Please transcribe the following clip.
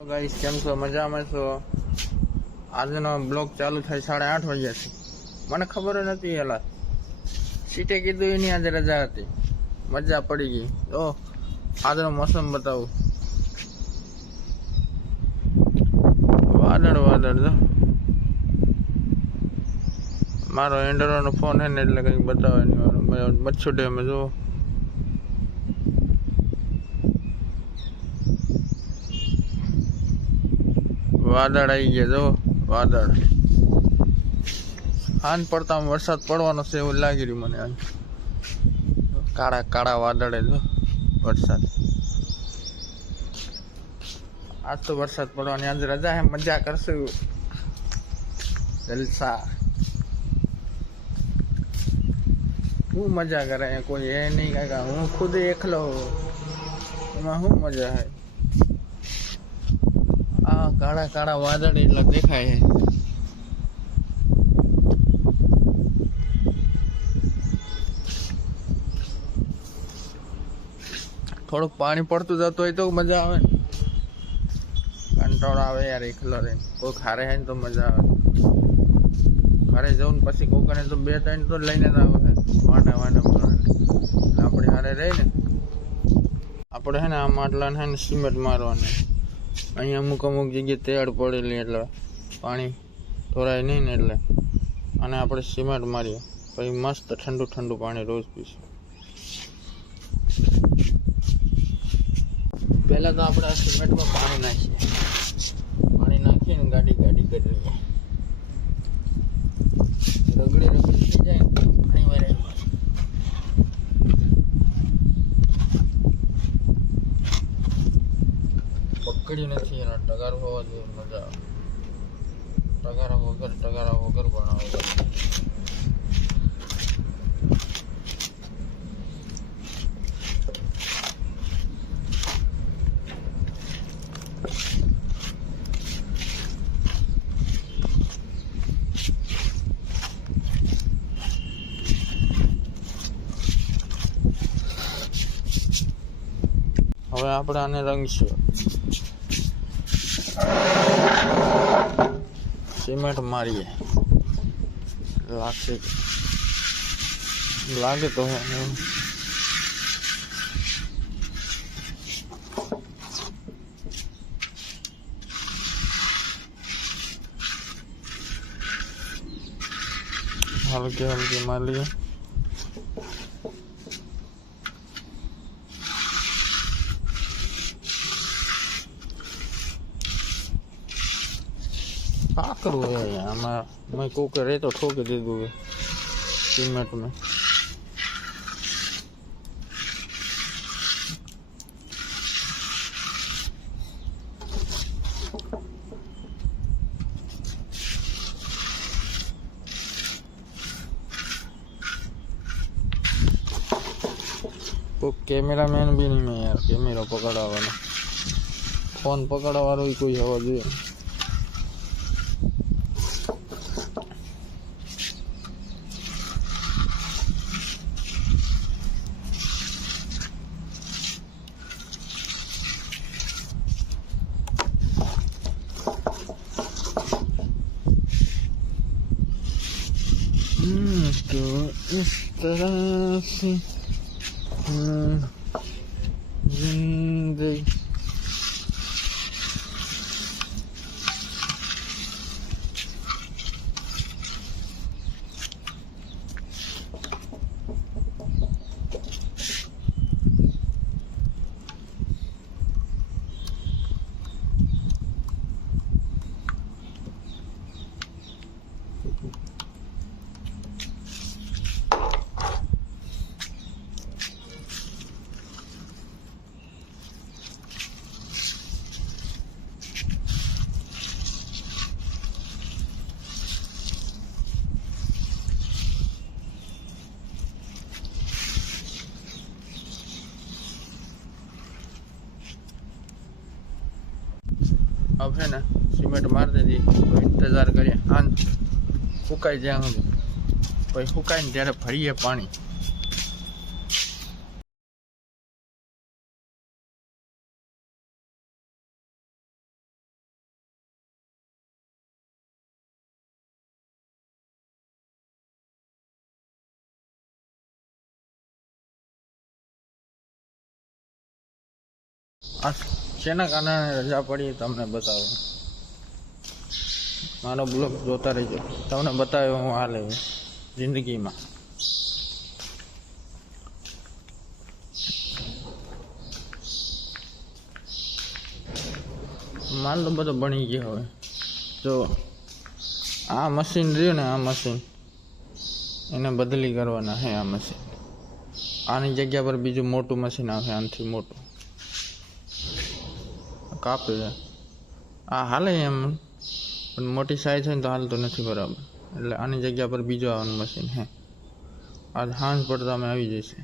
ગાઈસ કેમ છો? મજામાં છો? આજનો બ્લોગ ચાલુ થાય 8:30 વાગ્યાથી. મને ખબર નથી એલા સીટે કીધું એની આજે રજા હતી, મજા પડી ગઈ. તો આજનો મોસમ બતાવું, વાદળ વાદળ. જો મારો એન્ડ્રોઈડનો ફોન હે ને એટલે કંઈક બતાવે નહીં. મચ્છુ ડેમ જો વાદળ આવી ગયા. જો વાદળ હાન પડતા વરસાદ પડવાનો છે એવું લાગી રહ્યું મને. આજ કાળા કાળા વાદળે જો વરસાદ. આજ તો વરસાદ પડવાની આજ રજા હે, મજા કરશું, જલસા. શું મજા કરે કોઈ એ નહીં કાકા, હું ખુદ એકલો, એમાં શું મજા હે? આ કાળા કાળા વાદળ એટલા દેખાય છે. થોડુંક પાણી પડતું જતું હોય તો મજા આવે ને. કંટાળો આવે યાર એકલો રહીને. કોઈક હારે હે ને તો મજા આવે. ઘરે જવું ને પછી કોકને તો 2-3 તો લઈને જ આવે છે વાંડા વાંડા. આપણે હારે રહી ને, આપણે હે ને આ માટલા હે ને સિમેન્ટ મારવાની. અહીંયા અમુક જગ્યાએ તેડ પડેલી એટલે પાણી ધોરાય નહીં ને એટલે, અને આપણે સિમેન્ટ મારીએ પછી મસ્ત ઠંડુ પાણી રોજ પીશું. પહેલાં તો આપણે આ સિમેન્ટમાં પાણી નાખીને ગાડી કરી લઈએ. રગડી થઈ જાય પાણી વારે. પકડી નથી એના ટગાર હોવા જોઈએ, મજા આવે. ટગારા વગર બનાવે. હવે આપણે આને રંગશું. સિમેન્ટ મારીએ, લાગે તો હલકી મારી લઈએ. પાકડું હોય આમાં, મેં કોકે રે તો ઠોકી દીધું હોય સિમેન્ટ મેં. કોઈ કેમેરામેન બી નહીં મેં યાર, કેમેરો પકડાવવાનો. ફોન પકડવાનો કોઈ હોવો જોઈએ. तो इस तरह से जिंदगी अब है ना सीमेंट मार दे दी, तो इंतजार करिए हाँ सुकाई जाए, પછી સુકાય ને ત્યારે ભરીએ પાણી. આ શેના કારણે રજા પડી તમને બતાવું. મારો બ્લોગ જોતા રહેજો, તમને બતાવ્યો હું હાલે જિંદગીમાં. માલ તો બધો બની ગયો હવે. જો આ મશીન રહ્યું ને, આ મશીન એને બદલી કરવાના છે. આ મશીન આની જગ્યા પર બીજું મોટું મશીન આવે, આનાથી મોટું કાપે. આ હાલે એમ પણ મોટી સાઈઝ હોય ને તો હાલતું નથી બરાબર, એટલે આની જગ્યા પર બીજું આવવાનું મશીન હે. આજ સાંજ પડતા અમે આવી જશે.